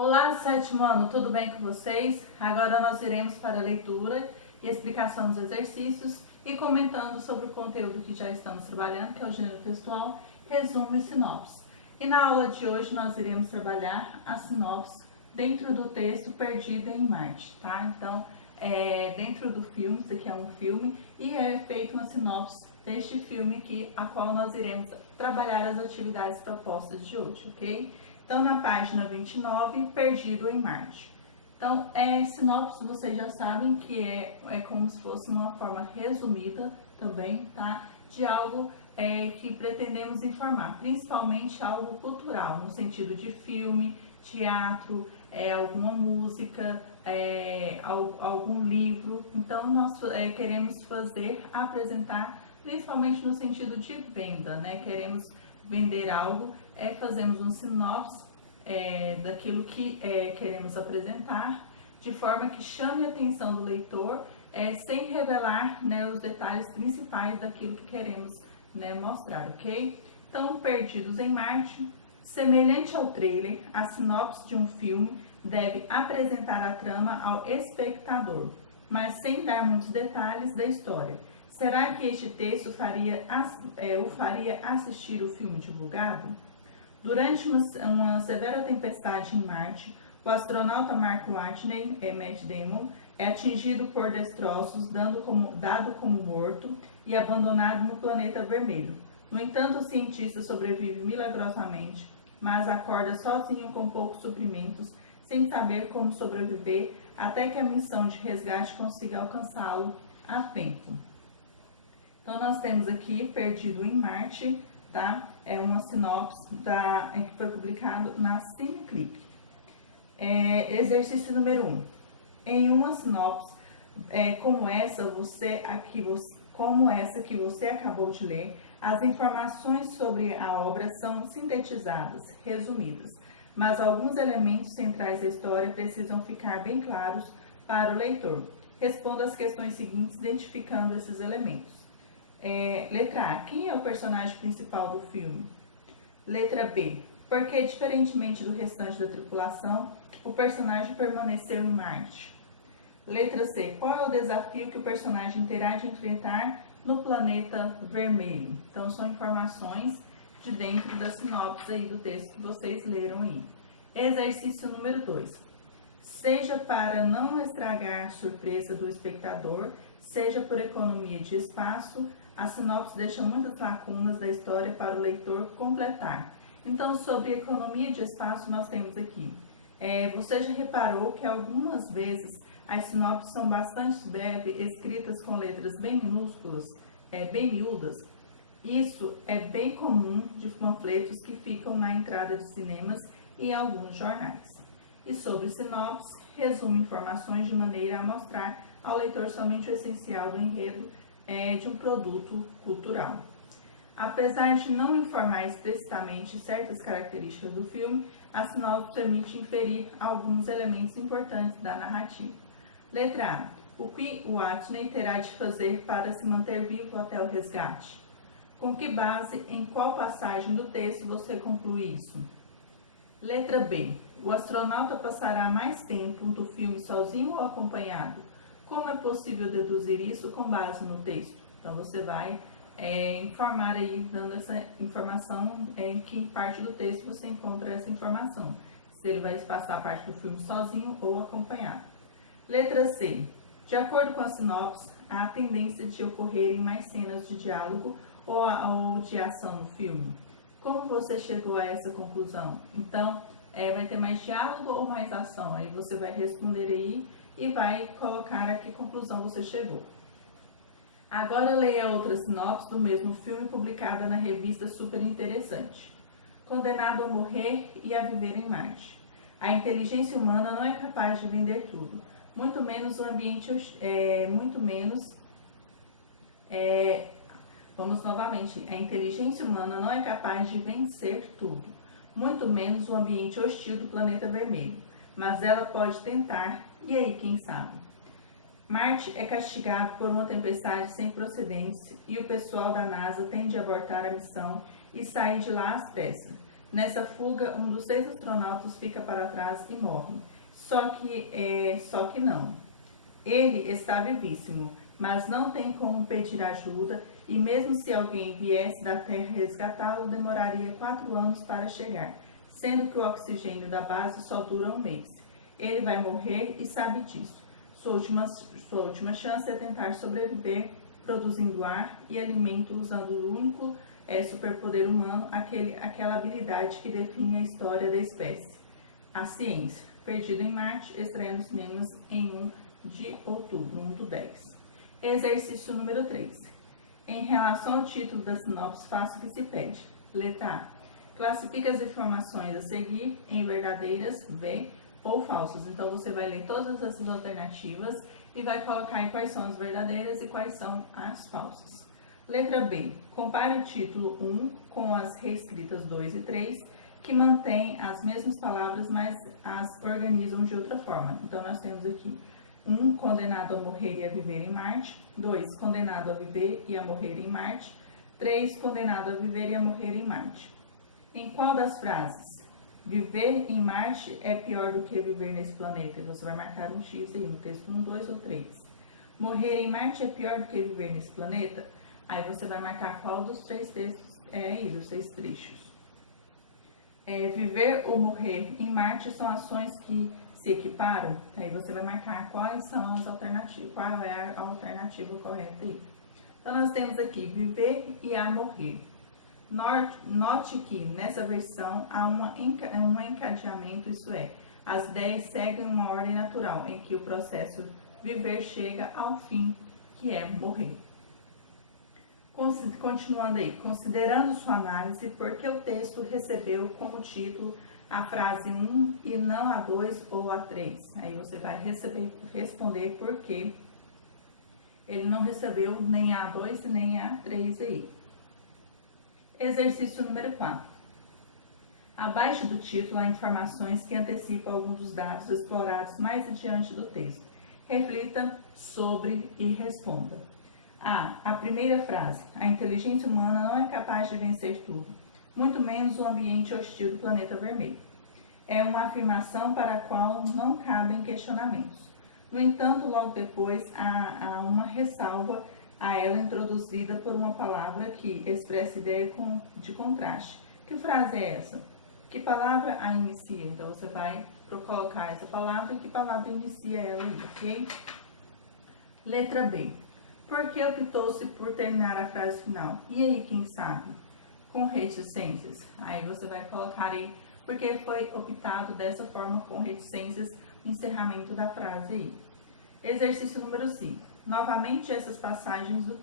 Olá, sétimo ano, tudo bem com vocês? Agora nós iremos para a leitura e explicação dos exercícios e comentando sobre o conteúdo que já estamos trabalhando, que é o gênero textual, resumo e sinopse. E na aula de hoje nós iremos trabalhar a sinopse dentro do texto Perdido em Marte, tá? Então, dentro do filme, isso aqui é um filme, e é feita uma sinopse deste filme a qual nós iremos trabalhar as atividades propostas de hoje, ok? Então, na página 29, Perdido em Marte. Então, sinopse, vocês já sabem que é como se fosse uma forma resumida também, tá? De algo que pretendemos informar, principalmente algo cultural, no sentido de filme, teatro, alguma música, algum livro. Então, nós queremos apresentar, principalmente no sentido de venda, né? Queremos vender algo, fazemos um sinopse daquilo que queremos apresentar, de forma que chame a atenção do leitor, sem revelar, né, os detalhes principais daquilo que queremos, né, mostrar, ok? Então, Perdidos em Marte, semelhante ao trailer, a sinopse de um filme deve apresentar a trama ao espectador, mas sem dar muitos detalhes da história. Será que este texto o faria assistir o filme divulgado? Durante uma severa tempestade em Marte, o astronauta Mark Watney, Matt Damon, é atingido por destroços, dado como morto e abandonado no planeta vermelho. No entanto, o cientista sobrevive milagrosamente, mas acorda sozinho com poucos suprimentos, sem saber como sobreviver, até que a missão de resgate consiga alcançá-lo a tempo. Então, nós temos aqui Perdido em Marte, tá? É uma sinopse que foi publicado na Cineclick. Exercício número 1. Em uma sinopse como essa que você acabou de ler, as informações sobre a obra são sintetizadas, resumidas, mas alguns elementos centrais da história precisam ficar bem claros para o leitor. Responda as questões seguintes identificando esses elementos. Letra A. Quem é o personagem principal do filme? Letra B. Porque, diferentemente do restante da tripulação, o personagem permaneceu em Marte? Letra C. Qual é o desafio que o personagem terá de enfrentar no planeta vermelho? Então, são informações de dentro da sinopse aí do texto que vocês leram aí. Exercício número 2. Seja para não estragar a surpresa do espectador, seja por economia de espaço, a sinopse deixa muitas lacunas da história para o leitor completar. Então, sobre economia de espaço, nós temos aqui. Você já reparou que algumas vezes as sinopses são bastante breves, escritas com letras bem minúsculas, bem miúdas? Isso é bem comum de panfletos que ficam na entrada de cinemas e alguns jornais. E sobre sinopse, resume informações de maneira a mostrar ao leitor somente o essencial do enredo de um produto cultural. Apesar de não informar explicitamente certas características do filme, a sinopse permite inferir alguns elementos importantes da narrativa. Letra A. O que Watney terá de fazer para se manter vivo até o resgate? Com que base, em qual passagem do texto você conclui isso? Letra B. O astronauta passará mais tempo do filme sozinho ou acompanhado? Como é possível deduzir isso com base no texto? Então, você vai informar aí, dando essa informação em que parte do texto você encontra essa informação. Se ele vai passar a parte do filme sozinho ou acompanhado. Letra C. De acordo com a sinopse, há a tendência de ocorrerem mais cenas de diálogo ou de ação no filme. Como você chegou a essa conclusão? Então, vai ter mais diálogo ou mais ação? Aí você vai responder aí e vai colocar a que conclusão você chegou. Agora leia outra sinopse do mesmo filme publicada na revista Super Interessante. Condenado a morrer e a viver em Marte. A inteligência humana não é capaz de vender tudo, muito menos o ambiente Vamos novamente. A inteligência humana não é capaz de vencer tudo, muito menos o ambiente hostil do planeta vermelho. Mas ela pode tentar, e aí quem sabe? Marte é castigado por uma tempestade sem precedentes e o pessoal da NASA tem de abortar a missão e sair de lá às pressas. Nessa fuga, um dos 6 astronautas fica para trás e morre. Só que não. Ele está vivíssimo, mas não tem como pedir ajuda e mesmo se alguém viesse da Terra resgatá-lo, demoraria 4 anos para chegar, sendo que o oxigênio da base só dura um mês. Ele vai morrer e sabe disso. Sua última chance é tentar sobreviver produzindo ar e alimento usando o único superpoder humano, aquela habilidade que define a história da espécie, a ciência. Perdido em Marte, estreia nos cinemas em 1 de outubro, 1/10. Exercício número 3. Em relação ao título da sinopse, faça o que se pede. Letra A. Classifique as informações a seguir em verdadeiras, V, ou falsas. Então, você vai ler todas essas alternativas e vai colocar aí quais são as verdadeiras e quais são as falsas. Letra B. Compare o título 1 com as reescritas 2 e 3, que mantêm as mesmas palavras, mas as organizam de outra forma. Então, nós temos aqui 1, condenado a morrer e a viver em Marte. 2, condenado a viver e a morrer em Marte. 3, condenado a viver e a morrer em Marte. Em qual das frases viver em Marte é pior do que viver nesse planeta? Você vai marcar um X aí no texto 1, 2 ou 3. Morrer em Marte é pior do que viver nesse planeta? Aí você vai marcar qual dos 3 textos é aí, dos 6 trechos. Viver ou morrer em Marte são ações que se equiparam? Aí você vai marcar quais são as alternativas, qual é a alternativa correta aí. Então nós temos aqui viver e a morrer. Note que nessa versão há um encadeamento, isso é, as ideias seguem uma ordem natural, em que o processo viver chega ao fim, que é morrer. Continuando aí, considerando sua análise, por que o texto recebeu como título a frase 1 e não a 2 ou a 3? Aí você vai responder por que ele não recebeu nem a 2 nem a 3 aí. Exercício número 4. Abaixo do título há informações que antecipam alguns dos dados explorados mais adiante do texto. Reflita sobre e responda. A primeira frase. A inteligência humana não é capaz de vencer tudo, muito menos o ambiente hostil do planeta vermelho. É uma afirmação para a qual não cabem questionamentos. No entanto, logo depois, há uma ressalva a ela introduzida por uma palavra que expressa ideia de contraste. Que frase é essa? Que palavra a inicia? Então, você vai colocar essa palavra e que palavra inicia ela aí, ok? Letra B. Por que optou-se por terminar a frase final? E aí, quem sabe? Com reticências. Aí você vai colocar aí porque foi optado dessa forma, com reticências, no encerramento da frase aí. Exercício número 5. Novamente essas passagens do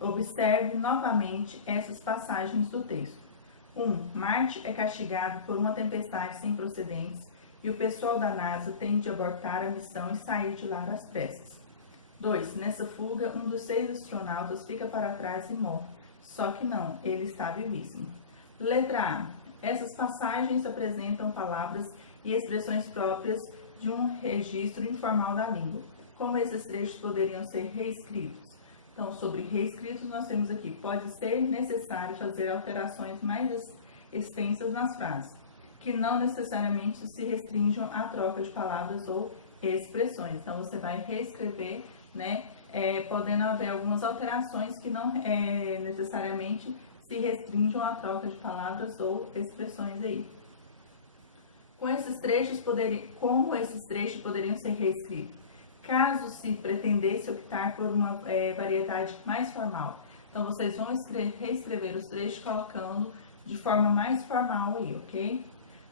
observe novamente essas passagens do texto. 1. Marte é castigado por uma tempestade sem precedentes e o pessoal da NASA tem de abortar a missão e sair de lá às pressas. 2. Nessa fuga, um dos 6 astronautas fica para trás e morre. Só que não, ele está vivíssimo. Letra A. Essas passagens apresentam palavras e expressões próprias de um registro informal da língua. Como esses trechos poderiam ser reescritos? Então, sobre reescritos, nós temos aqui, pode ser necessário fazer alterações mais extensas nas frases, que não necessariamente se restringam à troca de palavras ou expressões. Então, você vai reescrever, né, podendo haver algumas alterações que não necessariamente se restringam à troca de palavras ou expressões aí. Como esses trechos poderiam ser reescritos? Caso se pretendesse optar por uma variedade mais formal. Então, vocês vão reescrever os trechos colocando de forma mais formal aí, ok?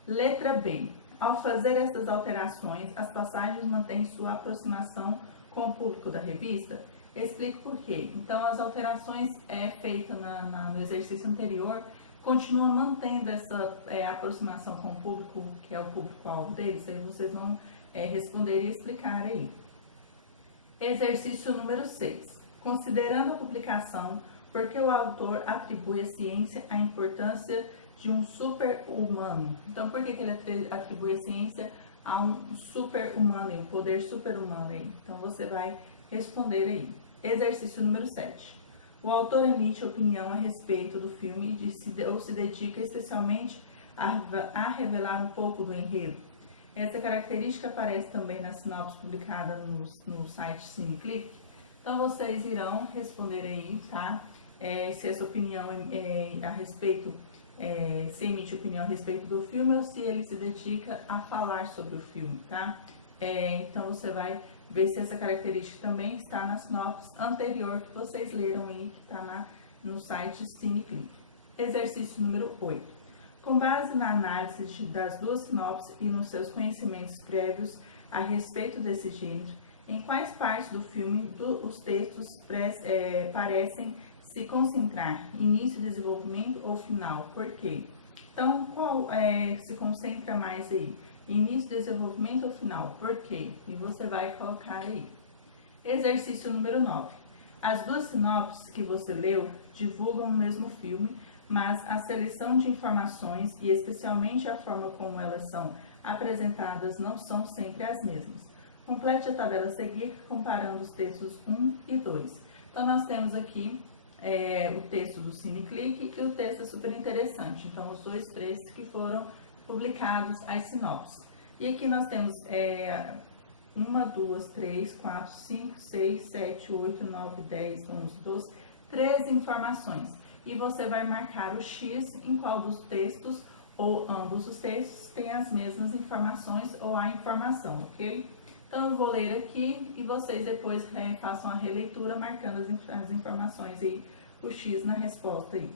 Letra B. Ao fazer essas alterações, as passagens mantêm sua aproximação com o público da revista? Explico por quê. Então, as alterações feitas no exercício anterior continuam mantendo essa aproximação com o público, que é o público-alvo deles. Aí vocês vão responder e explicar aí. Exercício número 6. Considerando a publicação, por que o autor atribui à ciência a importância de um super-humano? Então, por que ele atribui a ciência a um super-humano, um poder super-humano aí? Então, você vai responder aí. Exercício número 7. O autor emite opinião a respeito do filme ou se dedica especialmente a revelar um pouco do enredo? Essa característica aparece também na sinopse publicada no site CineClick. Então vocês irão responder aí, tá? Se essa opinião a respeito, se emite opinião a respeito do filme ou se ele se dedica a falar sobre o filme, tá? Então você vai ver se essa característica também está na sinopse anterior que vocês leram aí, que está no site CineClick. Exercício número 8. Com base na análise das duas sinopses e nos seus conhecimentos prévios a respeito desse gênero, em quais partes do filme os textos parecem se concentrar? Início, desenvolvimento ou final? Por quê? Então, qual se concentra mais aí? Início, desenvolvimento ou final? Por quê? E você vai colocar aí. Exercício número 9. As duas sinopses que você leu divulgam o mesmo filme, mas a seleção de informações e especialmente a forma como elas são apresentadas não são sempre as mesmas. Complete a tabela a seguir, comparando os textos 1 e 2. Então, nós temos aqui o texto do CineClick e o texto é super interessante. Então, os dois trechos que foram publicados, as sinopses. E aqui nós temos 1, 2, 3, 4, 5, 6, 7, 8, 9, 10, 11, 12, 13 informações. E você vai marcar o X em qual dos textos ou ambos os textos têm as mesmas informações ou a informação, ok? Então eu vou ler aqui e vocês depois façam a releitura marcando as informações e o X na resposta aí.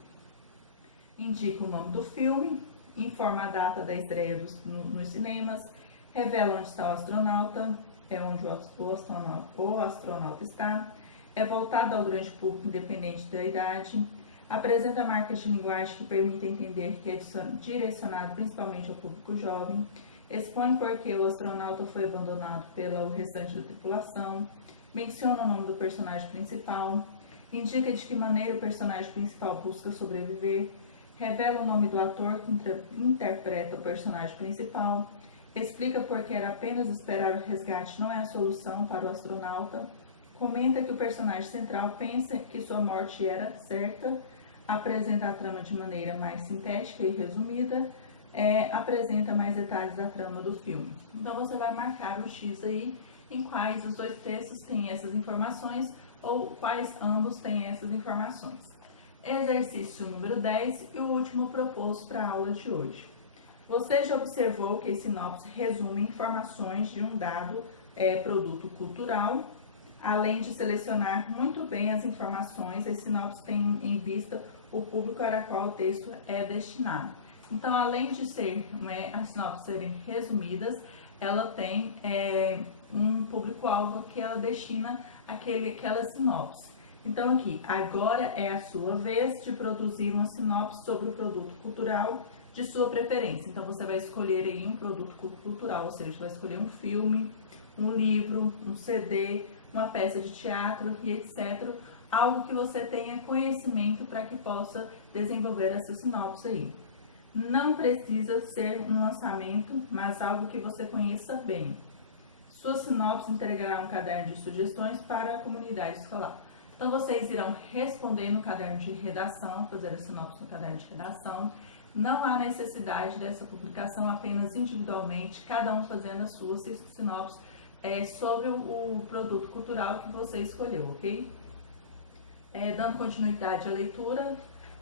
Indica o nome do filme, informa a data da estreia nos cinemas, revela onde está o astronauta, onde o astronauta está, é voltado ao grande público independente da idade, apresenta marcas de linguagem que permitem entender que é direcionado principalmente ao público jovem, expõe por que o astronauta foi abandonado pelo restante da tripulação, menciona o nome do personagem principal, indica de que maneira o personagem principal busca sobreviver, revela o nome do ator que interpreta o personagem principal, explica por que era apenas esperar o resgate não é a solução para o astronauta, comenta que o personagem central pensa que sua morte era certa, apresenta a trama de maneira mais sintética e resumida, apresenta mais detalhes da trama do filme. Então você vai marcar o X aí em quais os dois textos têm essas informações ou quais ambos têm essas informações. Exercício número 10 e o último proposto para a aula de hoje. Você já observou que as sinopses resumem informações de um dado produto cultural. Além de selecionar muito bem as informações, as sinopses têm em vista o público para qual o texto é destinado. Então, além de as sinopses serem resumidas, ela tem um público-alvo que ela destina aquela sinopse. Então, aqui, agora é a sua vez de produzir uma sinopse sobre o produto cultural de sua preferência. Então, você vai escolher aí um produto cultural, ou seja, vai escolher um filme, um livro, um CD, uma peça de teatro e etc. Algo que você tenha conhecimento para que possa desenvolver essa sinopse aí. Não precisa ser um lançamento, mas algo que você conheça bem. Sua sinopse entregará um caderno de sugestões para a comunidade escolar. Então, vocês irão responder no caderno de redação, fazer a sinopse no caderno de redação. Não há necessidade dessa publicação apenas individualmente, cada um fazendo a sua sinopse sobre o produto cultural que você escolheu, ok? Dando continuidade à leitura,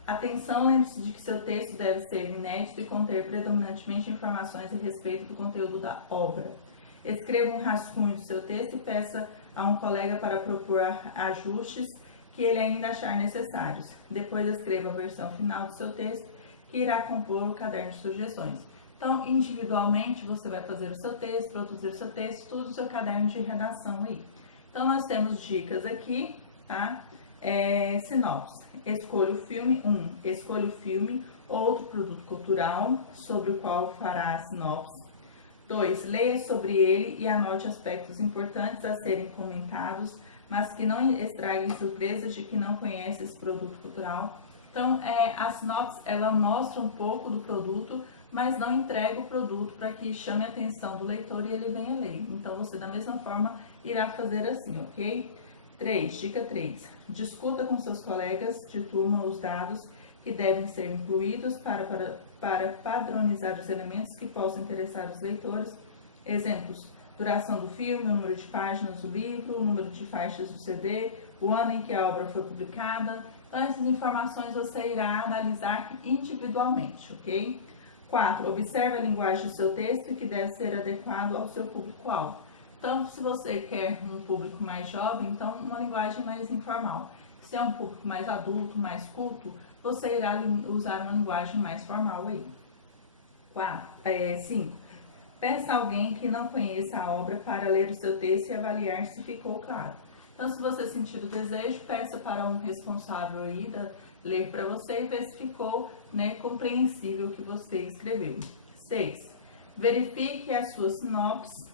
atenção, lembre-se de que seu texto deve ser inédito e conter predominantemente informações a respeito do conteúdo da obra. Escreva um rascunho do seu texto e peça a um colega para propor ajustes que ele ainda achar necessários. Depois escreva a versão final do seu texto, que irá compor o caderno de sugestões. Então, individualmente, você vai fazer o seu texto, produzir o seu texto, tudo o seu caderno de redação aí. Então, nós temos dicas aqui, tá? Sinopse. Escolha o filme. 1. Escolha o filme, outro produto cultural, sobre o qual fará a sinopse. 2. Leia sobre ele e anote aspectos importantes a serem comentados, mas que não estraguem surpresas de que não conhece esse produto cultural. Então, a sinopse, ela mostra um pouco do produto, mas não entrega o produto para que chame a atenção do leitor e ele venha ler. Então, você, da mesma forma, irá fazer assim, ok? 3. Dica 3. Discuta com seus colegas de turma os dados que que devem ser incluídos para padronizar os elementos que possam interessar os leitores. Exemplos: duração do filme, o número de páginas do livro, o número de faixas do CD, o ano em que a obra foi publicada. Então, essas informações você irá analisar individualmente, ok? 4. Observe a linguagem do seu texto, que deve ser adequado ao seu público-alvo. Então, se você quer um público mais jovem, então uma linguagem mais informal. Se é um público mais adulto, mais culto, você irá usar uma linguagem mais formal aí. 5. Peça a alguém que não conheça a obra para ler o seu texto e avaliar se ficou claro. Então, se você sentir o desejo, peça para um responsável aí ler para você e ver se ficou, compreensível o que você escreveu. 6. Verifique que a sua sinopse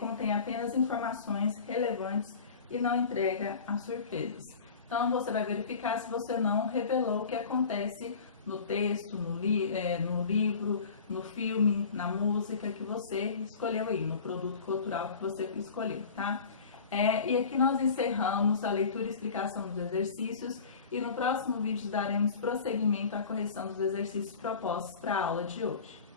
contém apenas informações relevantes e não entrega as surpresas. Então, você vai verificar se você não revelou o que acontece no texto, no livro, no filme, na música que você escolheu aí, no produto cultural que você escolheu, tá? E aqui nós encerramos a leitura e explicação dos exercícios e no próximo vídeo daremos prosseguimento à correção dos exercícios propostos para a aula de hoje.